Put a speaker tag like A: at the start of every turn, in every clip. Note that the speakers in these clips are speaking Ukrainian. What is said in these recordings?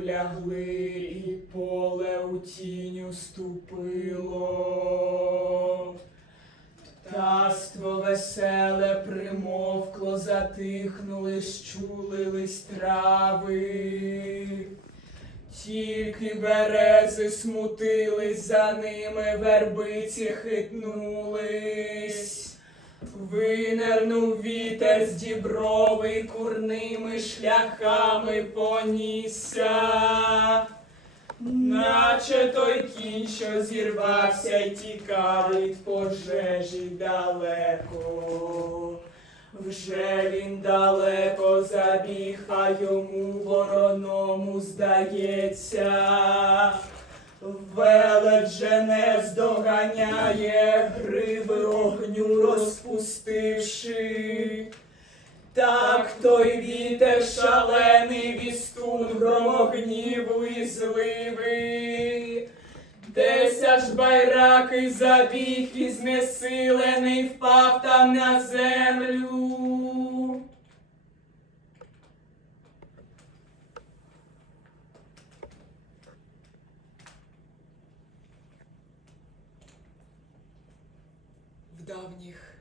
A: Облягли, і поле у тінь уступило. Птаство веселе примовкло, затихнули, щулились трави. Тільки берези смутились, за ними вербиці хитнулись. Винернув вітер з діброви, курними шляхами понісся. Наче той кінь, що зірвався й тікав від пожежі далеко. Вже він далеко забіг, а йому вороному здається. Велет же не здоганяє, гриби огню розпустивши. Так той вітер шалений вістун громогніву і зливи. Десь аж байраки забіг і знесилений впав там на землю.
B: В давніх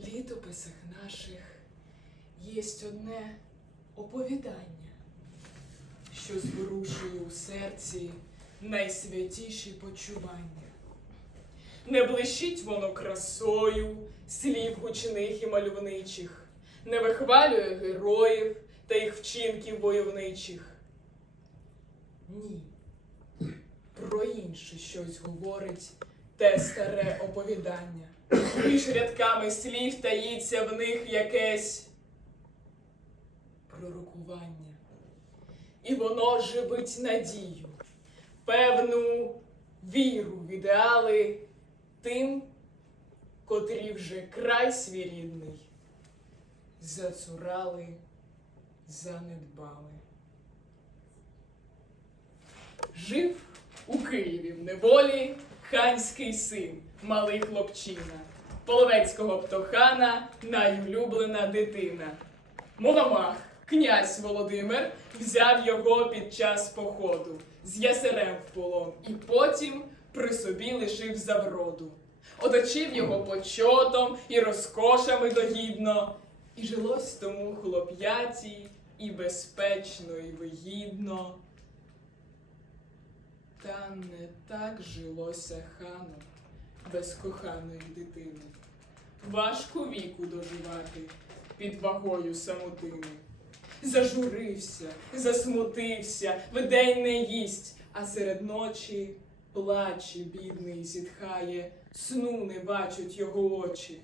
B: літописах наших єсть одне оповідання, що зворушує у серці найсвятіші почування. Не блищить воно красою слів гучних і мальовничих, не вихвалює героїв та їх вчинків войовничих. Ні, про інше щось говорить те старе оповідання. Між рядками слів таїться в них якесь пророкування. І воно живить надію, певну віру в ідеали тим, котрі вже край свій рідний зацурали, занедбали. Жив у Києві в неволі ханський син, малий хлопчина, половецького птохана, найулюблена дитина. Мономах, князь Володимир, взяв його під час походу з ясерем в полон і потім при собі лишив за вроду. Оточив його почотом і розкошами догідно, і жилось тому хлоп'яті і безпечно, і вигідно. Та не так жилося хану без коханої дитини. Важко віку доживати під вагою самотини. Зажурився, засмутився, вдень не їсть, а серед ночі плаче бідний зітхає, сну не бачать його очі.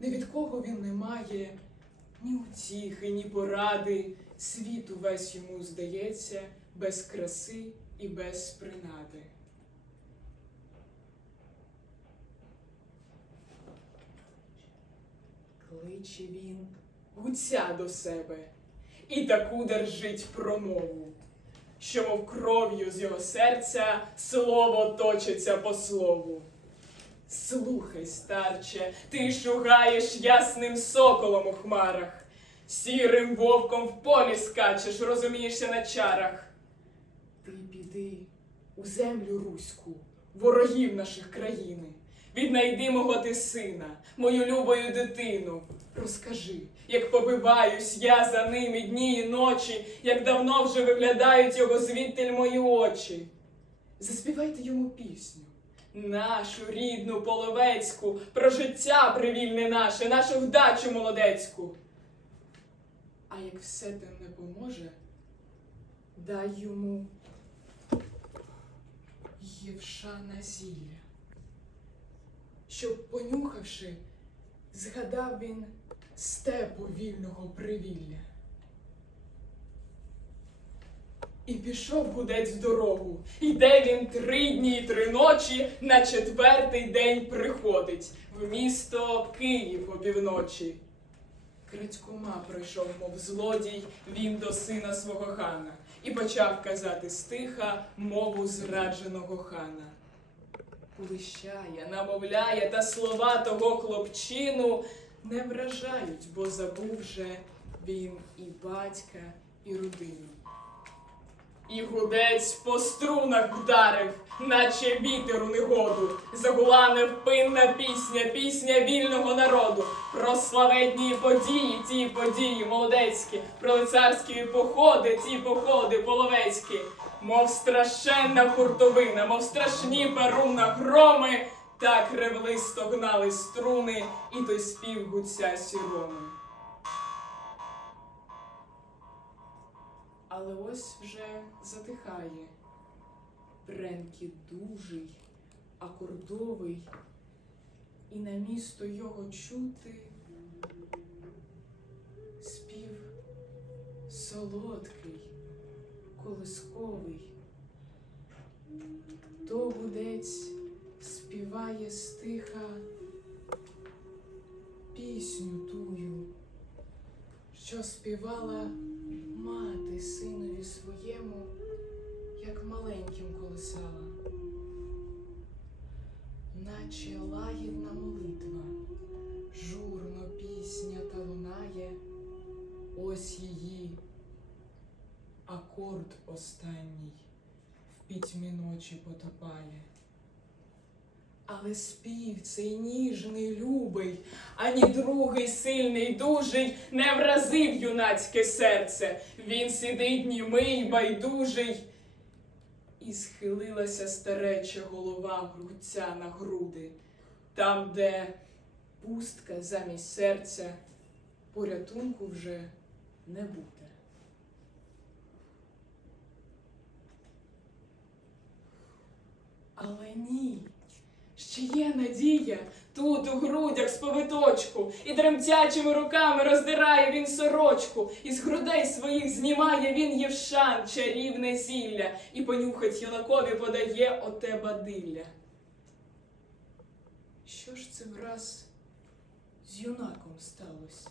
B: Ні від кого він не має ні утіхи, ні поради. Світ увесь йому здається без краси і без принади. Кличе він гуця до себе і таку держить промову, що мов кров'ю з його серця слово точиться по слову. Слухай, старче, ти шугаєш ясним соколом у хмарах, сірим вовком в полі скачеш, розумієшся на чарах. Ти піди у землю руську, ворогів наших країни. Віднайди мого ти сина, мою любою дитину. Розкажи, як побиваюсь я за ними дні і ночі, як давно вже виглядають його звідтиль мої очі. Заспівайте йому пісню, нашу рідну половецьку, про життя привільне наше, нашу вдачу молодецьку. А як все те не поможе, дай йому Євшана зілля, щоб, понюхавши, згадав він степу вільного привілля. І пішов гудець в дорогу. Йде він три дні і три ночі, на четвертий день приходить в місто Київ опівночі. Крадькома прийшов, мов злодій, він до сина свого хана, і почав казати стиха мову зрадженого хана. Улищає, намовляє, та слова того хлопчину не вражають, бо забув же він і батька, і родину. І гудець по струнах вдарив, наче вітер у негоду. Загула невпинна пісня, пісня вільного народу. Про славетні події, ті події молодецькі, про лицарські походи, ті походи половецькі. Мов страшенна хуртовина, мов страшні перуна громи, так ревлисто гнали струни, і той спів гуця сіроми. Але ось вже затихає. Бренкіт дужий, акордовий, і на місто його чути спів солодкий, колисковий. То гудець співає стиха пісню тую, що співала мати синові своєму, як маленьким колисала, наче лагідна молитва, журно пісня та лунає, ось її акорд останній в пітьмі ночі потопає. Але спів цей ніжний, любий, ані другий сильний, дужий не вразив юнацьке серце. Він сидить німий, байдужий. І схилилася стареча голова грудця на груди, там, де пустка замість серця, порятунку вже не буде. Але ні. Ще є надія тут у грудях з повиточку, і тремтячими руками роздирає він сорочку, і з грудей своїх знімає він євшан, чарівне зілля, і понюхать єлакові подає оте бадилля. Що ж це враз з юнаком сталося?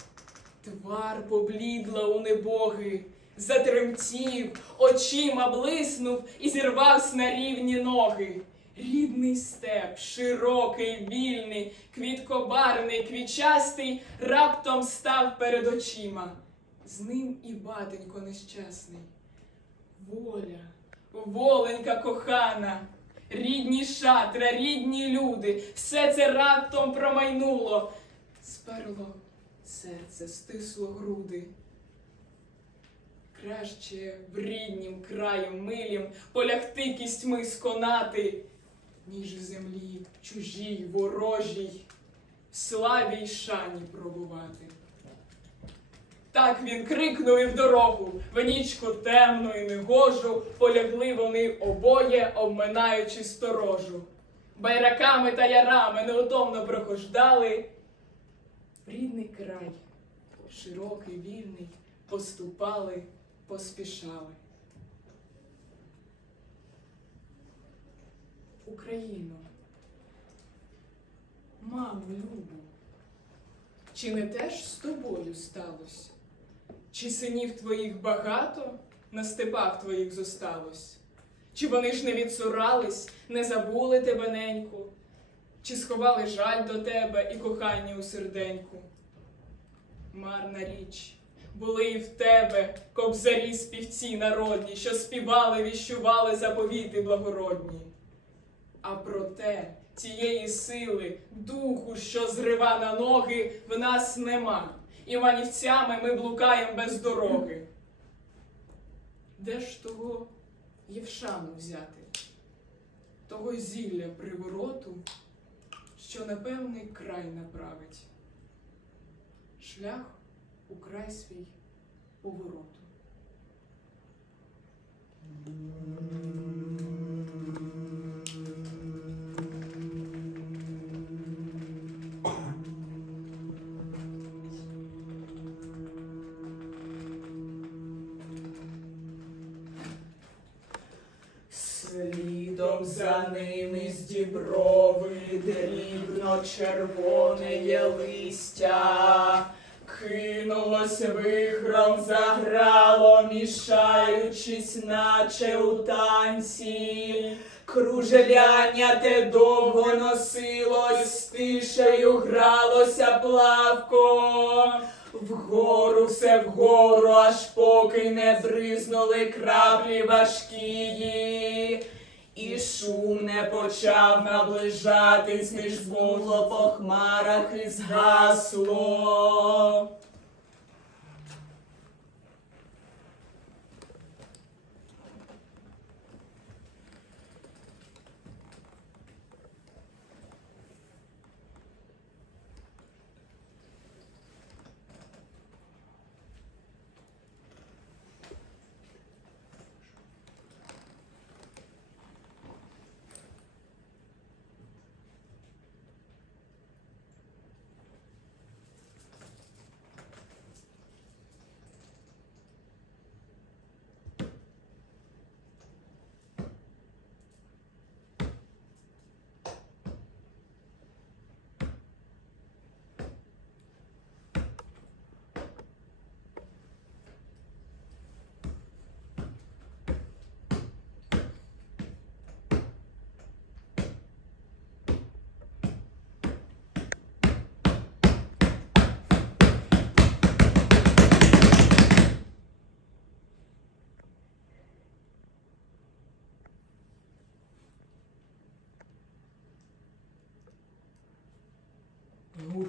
B: Твар поблідла у небоги, затремтів, очима блиснув і зірвався на рівні ноги. Рідний степ, широкий, вільний, квіткобарний, квітчастий, раптом став перед очима. З ним і батенько нещасний. Воля, воленька кохана, рідні шатра, рідні люди, все це раптом промайнуло. Сперло серце, стисло груди. Краще в ріднім краю милім полягти кістьми сконати, ніж землі чужій, ворожій, в славі й шані пробувати. Так він крикнув і в дорогу, в нічку темну і негожу, полягли вони обоє, обминаючи сторожу. Байраками та ярами неутомно прохождали. Рідний край, широкий, вільний, поступали, поспішали. Україно, мамо любу, чи не теж з тобою сталось? Чи синів твоїх багато на степах твоїх зосталось? Чи вони ж не відсурались, не забули тебе неньку? Чи сховали жаль до тебе і кохання у серденьку? Марна річ, були і в тебе кобзарі співці народні, що співали, віщували заповіти благородні. А проте тієї сили, духу, що зрива на ноги, в нас нема. І манівцями ми блукаєм без дороги. Де ж того Євшану взяти? Того зілля привороту, що на певний край направить, шлях у край свій повороту.
A: За ними з діброви дрібно червоне листя, кинулось вихром, заграло, мішаючись, наче у танці. Кружеляння те довго носилось, тишею гралося плавко. вгору, все вгору, аж поки не бризнули краплі важкії. І шум не почав наближатись, між було по хмарах і згасло.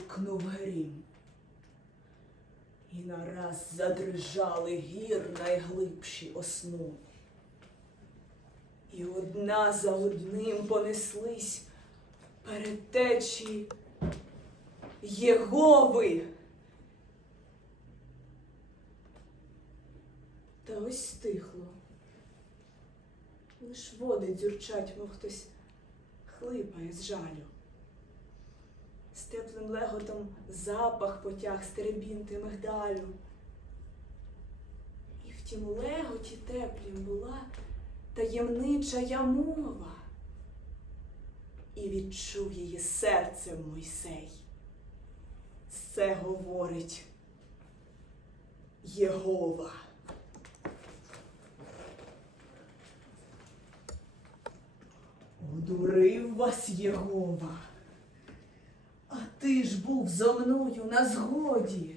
C: Гуркнув грім. І нараз задрижали гір найглибші основи. І одна за одним понеслись передтечі Єгови. Та ось стихло. Лиш води дзюрчать, мов хтось хлипає з жалю. З теплим леготом запах потяг стеребінти мигдалю. І в тім леготі теплім була таємнича я мова. І відчув її серцем Мойсей. Це говорить Єгова. Одурив вас Єгова. Ж був зо мною на згоді.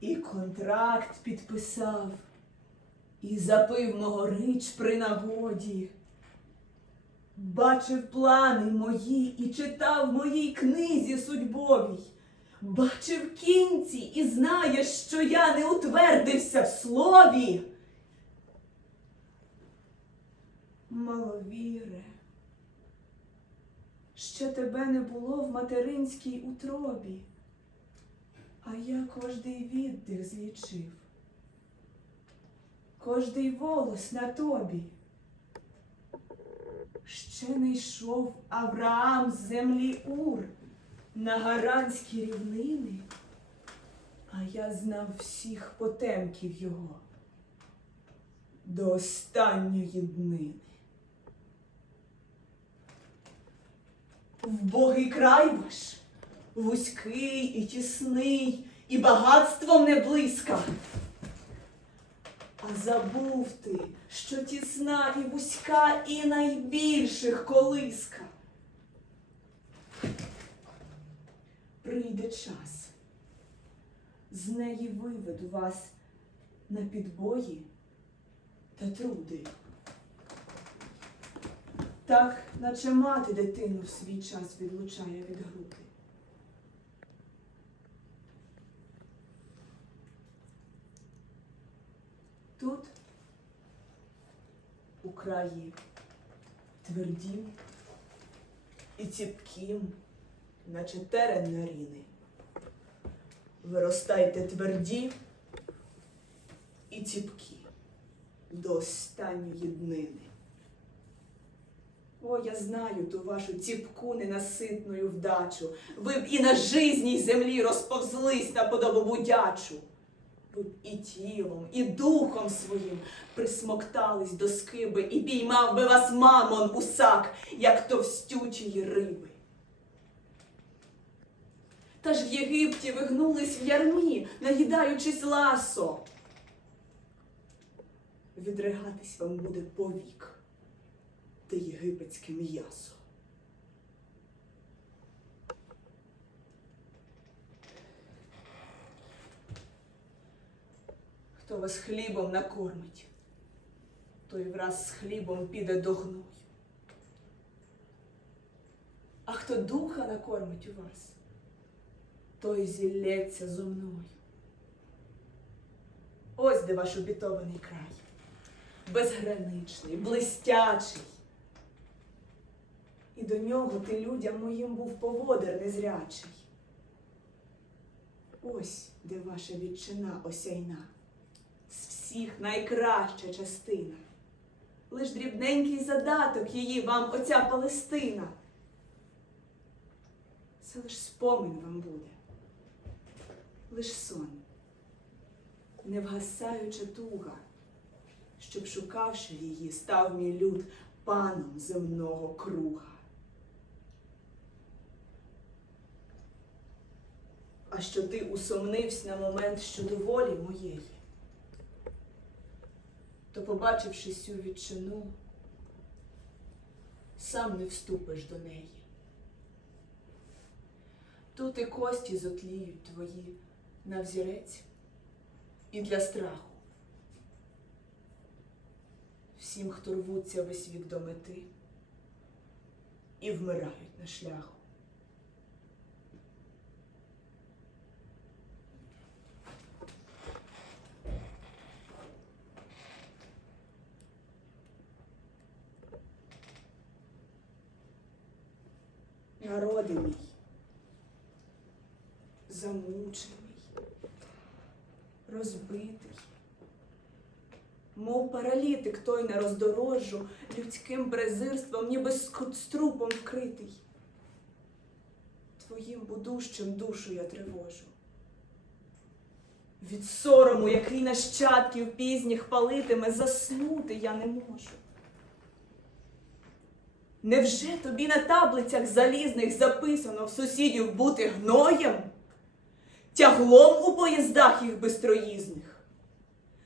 C: І контракт підписав, і запив мого річ при нагоді. Бачив плани мої і читав в моїй книзі судьбовій. Бачив кінці і знаєш, що я не утвердився в слові. Маловіре, ще тебе не було в материнській утробі, а я кожний віддих злічив, кожний волос на тобі. Ще не йшов Авраам з землі Ур на гаранські рівнини, а я знав всіх потемків його до останньої днини. Вбогий край ваш, вузький і тісний, і багатством не близька. А забув ти, що тісна і вузька, і найбільших колиска. Прийде час, з неї виведу вас на підбої та труди. Так, наче мати дитину в свій час відлучає від груди. Тут, у краї, твердім і ціпкім, наче терен на ріни. Виростайте тверді і ціпкі до останньої днини. О, я знаю ту вашу ціпку ненаситною вдачу. Ви б і на жизній землі розповзлись на подобу будячу. Ви б і тілом, і духом своїм присмоктались до скиби, і піймав би вас мамон усак, як товстючої риби. Та ж в Єгипті ви гнулись в ярмі, наїдаючись ласо. Відригатись вам буде повік те єгипетське м'ясо. Хто вас хлібом накормить, той враз з хлібом піде до гною. А хто духа накормить у вас, той зілється зо мною. Ось де ваш обітований край, безграничний, блистячий. І до нього ти людям моїм був поводир незрячий. Ось де ваша відчина осяйна, з всіх найкраща частина. Лиш дрібненький задаток її вам оця Палестина. Це лиш спомин вам буде, лиш сон, невгасаюча туга, щоб, шукавши її, став мій люд паном земного круга. А що ти усомнився на момент щодо волі моєї, то, побачивши сю відчину, сам не вступиш до неї. Тут і кості зотліють твої на взірець і для страху. Всім, хто рвуться весь вік до мети і вмирають на шляху. Народи замучений, розбитий, мов паралітик той на роздорожжу, людським презирством, ніби струпом вкритий. Твоїм будущим душу я тривожу. Від сорому, який нащадків пізніх палитиме, заснути я не можу. Невже тобі на таблицях залізних записано в сусідів бути гноєм? Тяглом у поїздах їх бистроїзних?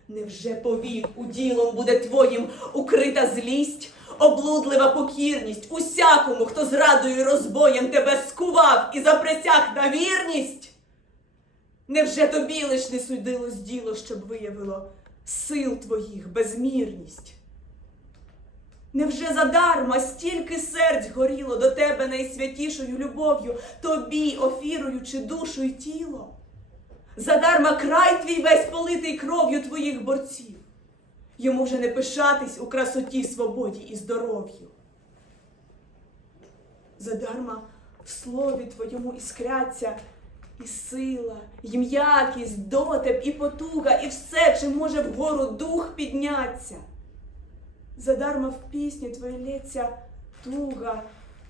C: Невже повік уділом буде твоїм укрита злість, облудлива покірність усякому, хто зрадою розбоєм тебе скував і заприсяг на вірність? Невже тобі лиш не судилось діло, щоб виявило сил твоїх безмірність? Невже задарма стільки сердь горіло до тебе найсвятішою любов'ю, тобі офіруючи душу й тіло? Задарма край твій весь политий кров'ю твоїх борців. Йому вже не пишатись у красоті, свободі і здоров'ю. Задарма в слові твоєму іскряться і сила, і м'якість, дотеп, і потуга, і все, чим може вгору дух підняться. Задарма в пісні твої лється туга,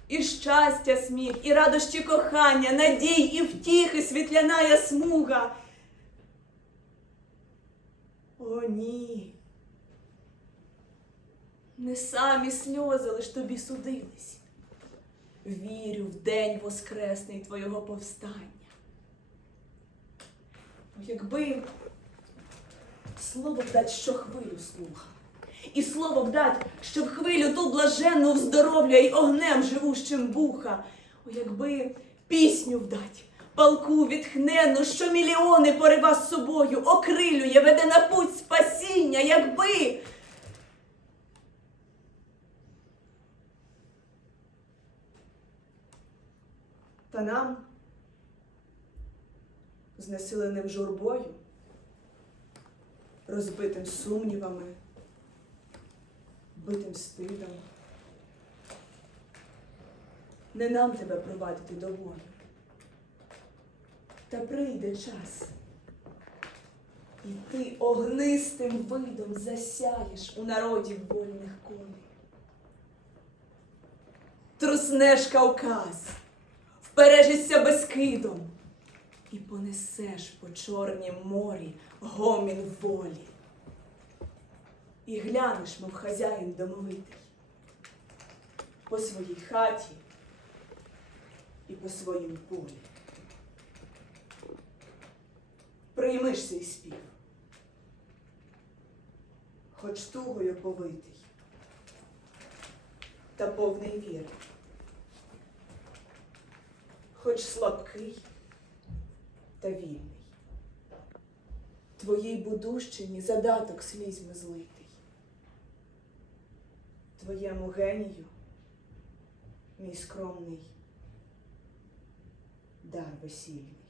C: і щастя сміх, і радощі кохання, надій, і втіхи світляная смуга. О, ні. Не самі сльози лиш тобі судились. Вірю в день воскресний твого повстання. Якби слово дать щохвилю слуха. І слово вдать, щоб хвилю ту блаженну вздоровлює й огнем живущим буха. О, якби пісню вдать, палку відхнену, що мільйони порива з собою, окрилює, веде на путь спасіння, якби. Та нам, знесиленим журбою, розбитим сумнівами, битим стидом. Не нам тебе провадити до волі. Та прийде час, і ти огнистим видом засяєш у народі вольних коней. Труснеш Кавказ, впережешся безкидом і понесеш по чорнім морі гомін волі і глянеш, мов хазяїн домовитий, по своїй хаті і по своїм полі. Приймиш цей спів, хоч тугою повитий, та повний віри, хоч слабкий та вільний. твоїй будущині задаток слізьми злитий. Твоєму генію, мій скромний дар весільний.